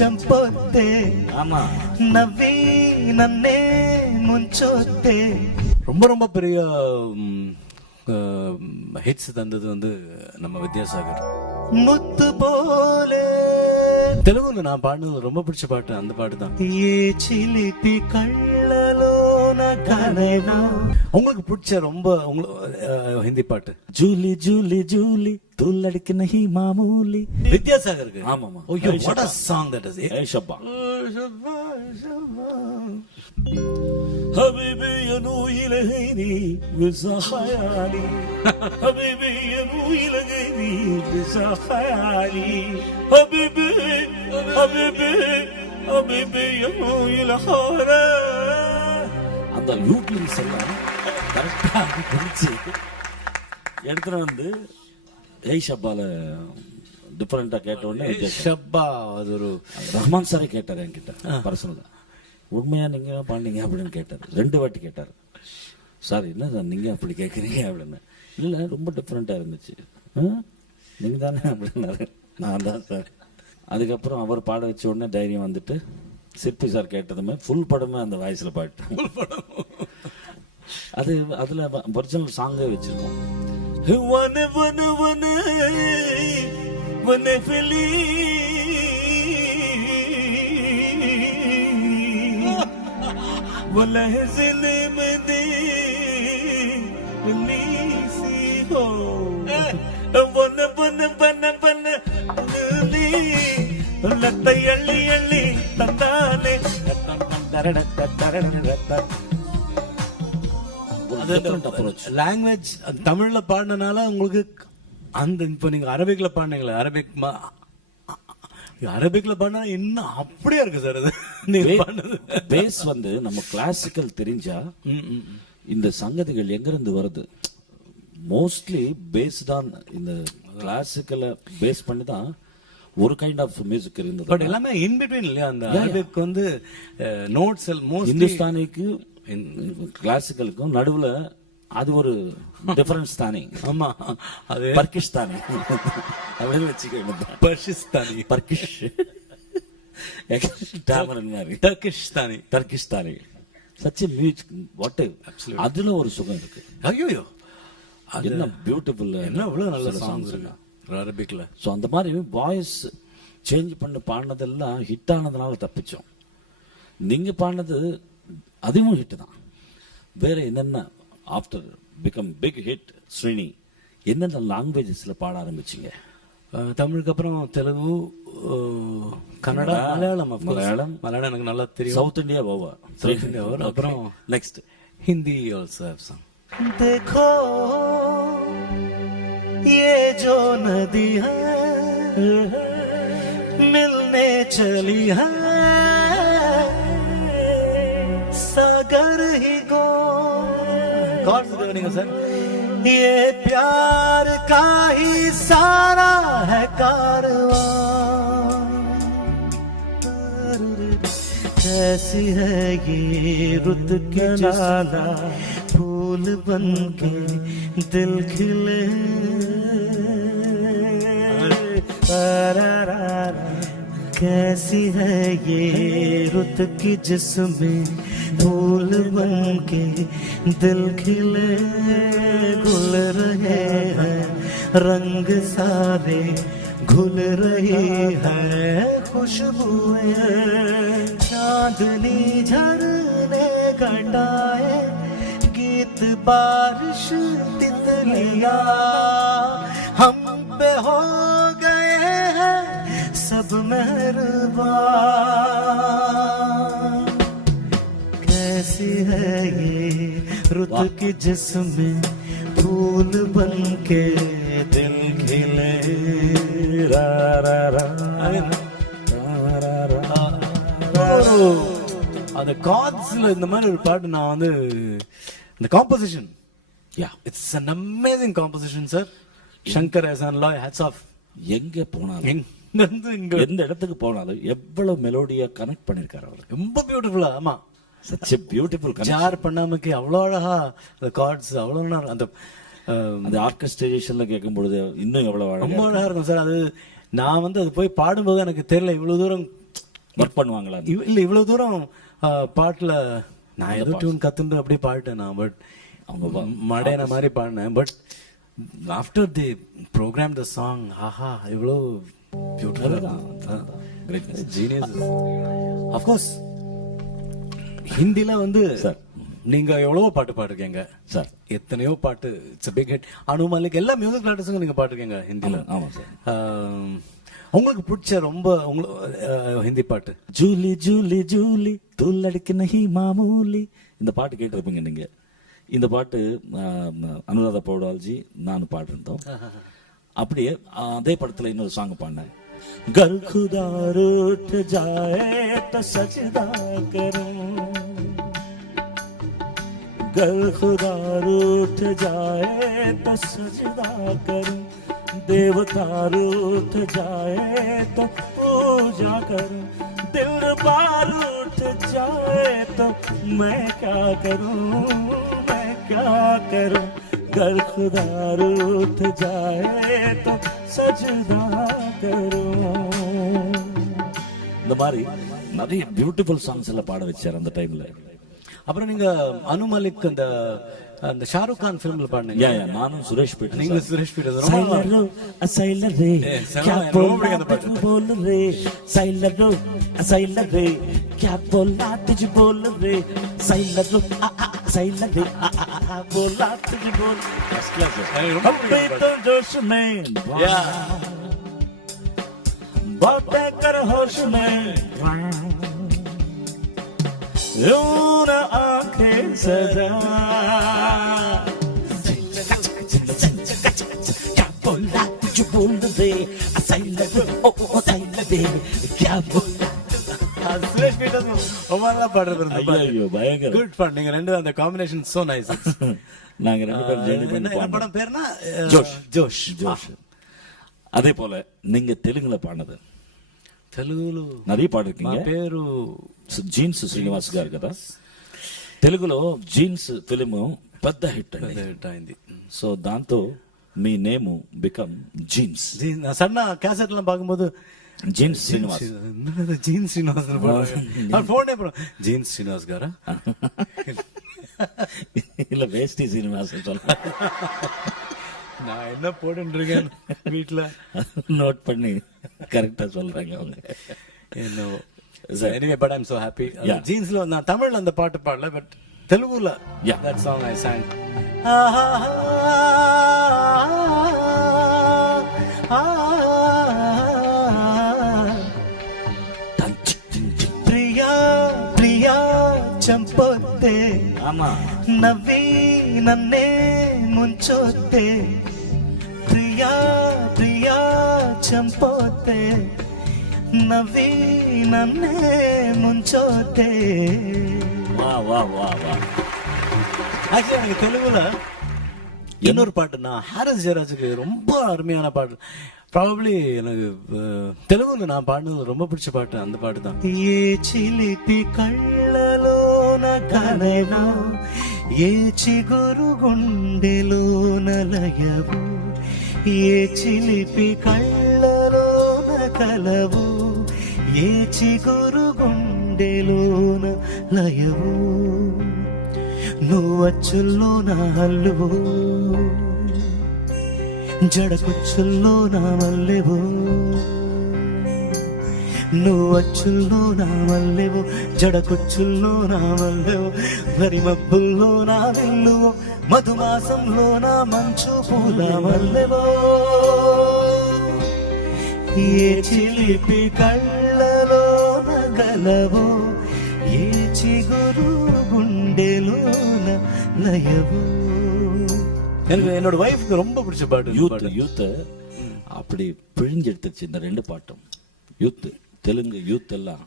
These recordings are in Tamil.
ಚಂಪೊತ್ತೆ ನವಿ ನನ್ನೇ ಮುಂಚೊತ್ತೆ. ரொம்ப ரொம்ப பெரிய ஹிட்ஸ் தந்தது வந்து நம்ம வித்யாசாகர். முத்து போல தெலுங்குல நான் பாடுனது ரொம்ப பிடிச்ச பாட்டு அந்த பாட்டு தான். ஏ சிலிப்பி கள்ளலோன கனவா. உங்களுக்கு பிடிச்ச ரொம்ப ஹிந்தி பாட்டு? ஜூலி ஜூலி ஜூலி துல்லடிக்கு நஹி மாமூலி. வித்யாசாகருக்கு. ஆமாமா. Oh what a song that is. ஏ ஷப்பா حبيبي يا نوي لغيني بزا خيالي حبيبي يا نوي لغيني بزا خيالي حبيبي حبيبي حبيبي يا نوي لخورا. அந்த யூட்லிஸ் எல்லாம் கரெக்டா பிடிச்சு எடுத்துட்டு வந்து ஏய் ஷப்பால டிஃபரெண்டா கேட்ட உடனே ஷப்பா அது ஒரு ரஹ்மான் சாரே கேட்டார் என்கிட்ட பர்சனலா. உண்மையா நீங்க பாண்டீங்க அப்படின்னு கேட்டார். 2 வாட்டி கேட்டார். சார் என்ன சார் நீங்க அப்படி கேட்குறீங்க அப்படின்னு. இல்லை ரொம்ப டிஃப்ரெண்டா இருந்துச்சு. நீங்க தானே அப்படின்னாரு. நான் தான் சார். அதுக்கப்புறம் அவர் பாட வச்ச உடனே தைரியம் வந்துட்டு சிற்பி சார் கேட்டதுமே ஃபுல் படமே அந்த வாய்ஸ்ல பாட்டேன். அது அதுல ஒரிஜினல் சாங்கே வச்சிருக்கோம். ولهزل مدي ونيسي هو وانا بنا بنا بنا لي لتا يلي يلي تتالي லாங்குவேஜ் தமிழ்ல பாடினால உங்களுக்கு அந்த இப்போ நீங்க அரபிக்ல பாடினீங்களா? அரபிக்ல பாடினா என்ன அப்படியே இருக்கு சார். அது நீங்க பாடுறது பேஸ் வந்து நம்ம கிளாசிக்கல் தெரிஞ்சா இந்த சங்கதிகள் எங்க இருந்து வருது? மோஸ்ட்லி பேஸ்ட் ஆன் இந்த கிளாசிக்கல பேஸ் பண்ணி தான் ஒரு கைண்ட் ஆஃப் மியூசிக் இருந்தது. பட் எல்லாமே இன் பிட்வீன் இல்லையா? அந்த அரபிக் வந்து நோட்ஸ் மோஸ்ட் இந்துஸ்தானிக்கு கிளாசிக்கலுக்கும் நடுவுல அது ஒரு டிஃபரன்ஸ் தானே. ஆமா அது பர்கிஸ்தானி அப்படின்னு வச்சுக்கோங்க. பர்கிஸ்தானி பர்கிஷ் டாமரன் மாதிரி டர்கிஷ்தானி டர்கிஷ்தானி சச் மியூசிக் வாட் அதுல ஒரு சுகம் இருக்கு. ஐயோ என்ன பியூட்டிஃபுல், என்ன இவ்வளவு நல்ல சாங்ஸ் இருக்கு அரபிக்ல. ஸோ அந்த மாதிரி வாய்ஸ் சேஞ்ச் பண்ணி பாடினதெல்லாம் ஹிட் ஆனதுனால தப்பிச்சோம். நீங்க பாடினது அதுவும் ஹிட் தான். வேற என்னென்ன after become big hit Srini என்னென்ன லாங்குவேஜஸ்ல பாட ஆரம்பிச்சிங்க? தமிழுக்கு அப்புறம் தெலுங்கு, கன்னடா, மலையாளம். மலையாளம் எனக்கு நல்லா தெரியும். South India over. South India over. அப்புறம் next Hindi also have some. देखो ये जो नदी है मिलने चली है सागर ही गो. कौन सा गाना सर? ये प्यार का ही सारा है कारवां. कैसी है ये रुत की ज्वाला फूल बन के दिल खिले. कैसी है ये रुत की जिसमें फूल बन के दिल खिले. घुल रहे हैं रंग सारे घुल रही है खुशबुएं. चांदनी झरने घटाए गीत बारिश तितलियां हम पे हो गए हैं सब मेहरबान. कैसी है ये रुत की जिसमें फूल बन के दिल खिले. रा रा रा அந்த கார்ட்ஸ்ல இந்த மாதிரி ஒரு பாட்டு நான் வந்து இந்த composition it's an amazing composition sir. Shankar Ehsaan Loy hats off. எங்க போனாலும் எந்த இடத்துக்கு போனாலும் எவ்வளவு மெலோடியா கனெக்ட் பண்ணிருக்காரு அவர். ரொம்ப பியூட்டிஃபுல்லா. ஆமா such a beautiful ஜார் பண்ணாமக்கு அவ்வளோ அழகா அந்த கார்ட்ஸ் அவ்வளோ அந்த ஆர்கெஸ்ட்ரேஷன்ல கேட்கும் பொழுது இன்னும் எவ்வளவு ரொம்ப அழகா இருக்கும் சார். அது நான் வந்து அது போய் பாடும்போது எனக்கு தெரியல இவ்வளவு தூரம் ஒர்க் பண்ணுவாங்களா? இல்ல இவ்வளவு தூரம் பாட்டுல நான் ஏதோ டியூன் கத்துண்டு அப்படியே பாடிட்டேன் நான். பட் அவங்க மடையன மாதிரி பாடினேன். But after the program the song, ஆஹா இவ்வளோ பியூட்டிஃபுல் ஜீனியஸ். அஃப்கோர்ஸ் ஹிந்தில வந்து நீங்க எவ்வளவோ பாட்டு பாடிருக்கீங்க சார், எத்தனையோ பாட்டு. It's big hit. Anu Malik எல்லா மியூசிக் ஆர்டிஸ்டும் நீங்க பாடிருக்கீங்க ஹிந்தில. ஆமா சார். உங்களுக்கு பிடிச்ச ரொம்ப ஹிந்தி பாட்டு? ஜூலி ஜூலி ஜூலி துல்லடிக்கு நஹி மாமூலி, இந்த பாட்டு கேட்டிருப்பீங்க நீங்க. இந்த பாட்டு அனுராதா பௌடால்ஜி நான் பாடிருந்தோம். அப்படியே அதே படத்துல இன்னொரு சாங் பாடினேன். गर खुदा रूठ जाए तो सजदा करूं, गर खुदा रूठ जाए तो सजदा करूं, देवता रूठ जाए तो पूजा करूं, दिल बार उठ जाए तो मैं क्या करूं, मैं क्या करूं, गर खुदा रूठ जाए तो सजदा करूं. இந்த மாதிரி நிறைய பியூட்டிஃபுல் சாங்ஸ் எல்லாம் பாட வச்சார் அந்த டைம்ல. அப்புறம் நீங்க அனு மலிக் அந்த அந்த ஷாருக் கான் ஃபிலிம்ல பாடுனீங்க. நானும் சுரேஷ் பீட்டர். நீங்க சுரேஷ் பீட்டர் சைலரோ சைலரே क्या बोल रे, सैलरो सैलरे क्या बोला तुझ बोल रे, सैलरो सैलरे बोला तुझ बोल. अबे तो जोश में बातें कर होश में, यूं न आंखें सजा, क्या बोला तुझ बोल रे, सैलरो ओ सैलरे क्या बोला. சுரேஷ் பீட்டர் ஒவ்வொரு பாடுறது ஐயோ பயங்கர குட் ஃபன். நீங்க ரெண்டு அந்த காம்பினேஷன் சோ நைஸ். நாங்க ரெண்டு பேரும் ஜெர்னி பண்ணி என்ன படம் பேர்னா? ஜோஷ். ஜோஷ். அதே போல நீங்க தெலுங்குல பாடினது, తెలుగులో நிறைய పాడిருக்கீங்க. పేరు జీన్స్ శ్రీనివాస్ గారు కదా. తెలుగులో జీన్స్ ఫిలిం పెద్ద హిట్ అయింది. సో దాంతో మీ నేమ్ బికమ్ జీన్స్. సన్న క్యాసెట్ లో பார்க்கும்போது జీన్స్ శ్రీనివాస్, జీన్స్ శ్రీనివాస్ போனே జీన్స్ శ్రీనివాస్ గారా இல்ல வேஷ்டி சீனிவாஸ் சொல்ல. நான் என்ன போட்டுட்டு இருக்கேன் வீட்டுல நோட் பண்ணி கரெக்டா சொல்றாங்க அவங்க. என்னவோ. Anyway, but I'm so happy. ஜீன்ஸ்ல நான் தமிழ்ல அந்த பாட்டு பாடல, பட் தெலுங்குல that song I sang. Priya Priya చంపొద్దే, నవ్వి నన్నే ముంచొద్దే, ప్రియా ప్రియా చంపొద్దే, నవ్వి నన్నే ముంచొద్దే. வா வா வா வா. ஆக்சுவலி எனக்கு தெலுங்குல இன்னொரு பாட்டு, நான் ஹாரிஸ் ஜெயராஜுக்கு ரொம்ப அருமையான பாட்டு, ப்ராபப்ளி எனக்கு தெலுங்குல நான் பாடினது ரொம்ப பிடிச்ச பாட்டு அந்த பாட்டு தான். ఏ చిలిపి కళ్ళలోన కనెవో, ఏ చిగురు గుండెలోన లయవు, ఏ చిలిపి కళ్ళలోన కలవు, ఏ చిగురు గుండెలోన లయవు, నువ్వచ్చుల్లో నా హల్లువో, జడకొచ్చుల్లో నా మల్లెవో, నువ్వచ్చుల్లో నా మల్లెవో, జడకొచ్చుల్లో నా మల్లెవో, మరి మబ్బుల్లో నా వెల్లువో, మధుమాసంలో నా మంచు పూల మల్లెవో, ఏ చిలిపి కళ్ళలో నగలవో, ఏ చిగురు గుండెలోన లయవో. எனக்கு என்னோட வைஃப்க்கு ரொம்ப பிடிச்ச பாட்டு யூத் அப்படி பிழிஞ்செடுத்துச்சு இந்த ரெண்டு பாட்டும். யூத் தெலுங்கு யூத் எல்லாம்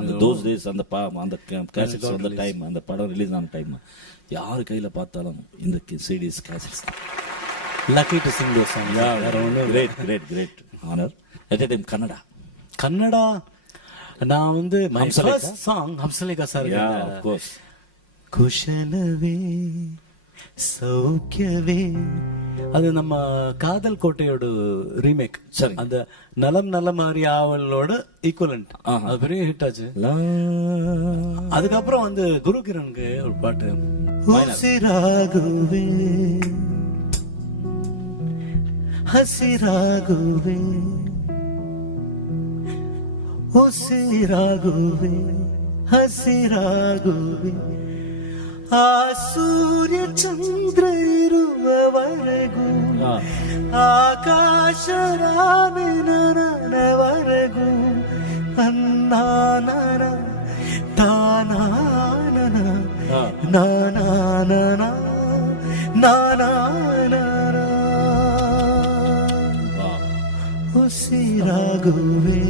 அந்த தோஸ் டேஸ், அந்த அந்த கேசட்ஸ் வந்த டைம், அந்த படம் ரிலீஸ் ஆன டைம், யார் கையில பார்த்தாலும் இந்த CDs cassettes. Lucky to sing those song. வேற ஒன்று. Great great great honour. At time Kannada நான் வந்து my first song Hamsalekha sir. Of course. ಕುಶಲವೇ ಸೌಖ್ಯವೇ அது நம்ம காதல் கோட்டையோட ரீமேக். சரி. அந்த நலம் நல்ல மாதிரி ஆவலோட ஈக்குவலண்ட். அது பெரிய ஹிட் ஆச்சு. அதுக்கப்புறம் வந்து குரு கிரனுக்கு ஒரு பாட்டு, உசிராகுவே ಹಸಿರಾಗುವೆ ಉಸಿರಾಗುವೆ ಹಸಿರಾಗುವೆ ಆ ಸೂರ್ಯ ಚಂದ್ರ ಇರುವವರೆಗೂ ಆಕಾಶ ರಾಮಿನವರೆಗೂ ಅನ್ನಾನನ ತಾನಾನನ ನಾನಾನನ ನಾನಾನನ ಉಸಿರಾಗುವೆ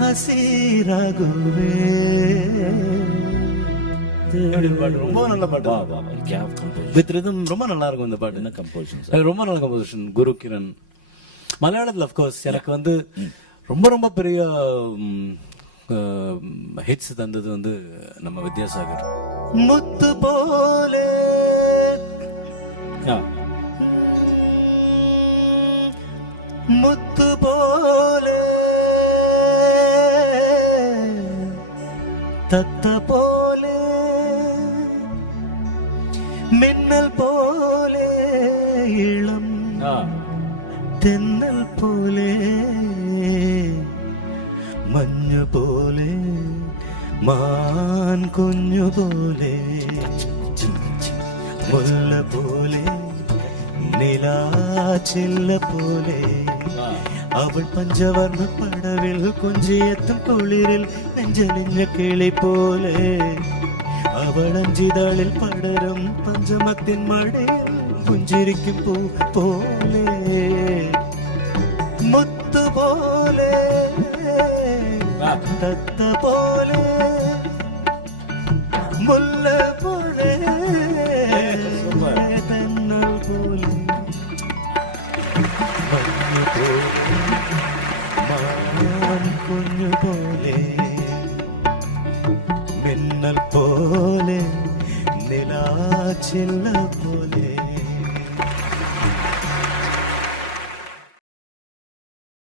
ಹಸಿರಾಗುವೆ. ரொம்ப நல்ல பாட்டு. வித் ரிதம் ரொம்ப நல்லா இருக்கும் இந்த பாட்டு. என்ன கம்போசிஷன்? ரொம்ப நல்ல கம்போசிஷன் குரு கிரண். மலையாளத்தில் அஃப்கோர்ஸ் எனக்கு வந்து ரொம்ப ரொம்ப பெரிய ஹிட்ஸ் தந்தது வந்து நம்ம வித்யாசாகர். முத்து போலே முத்து போலே தத்த போலே மின்னல் போலே இளம் தென்னல் போலே മഞ്ഞു പോലെ മാൻ കുഞ്ഞു പോലെ മുല്ല പോലെ നിലാച്ചില്ല പോലെ അവൾ പഞ്ചവർണ്ണ പടവിൽ കുഞ്ചിയെത്തും കുളിരിൽ നെഞ്ചലിഞ്ഞ കിളി പോലെ അവൾ അഞ്ചിതളിൽ പടരും പഞ്ചമത്തിൻ മഴയിൽ പുഞ്ചിരിക്കും പൂ പോലെ മുത്തു പോലെ തത്ത പോലെ മുല്ല പോലെ തെന്നൽ പോലെ മഞ്ഞു പോലെ മാൻ കുഞ്ഞു പോലെ മിന്നൽ പോലെ നിലാച്ചില്ല പോലെ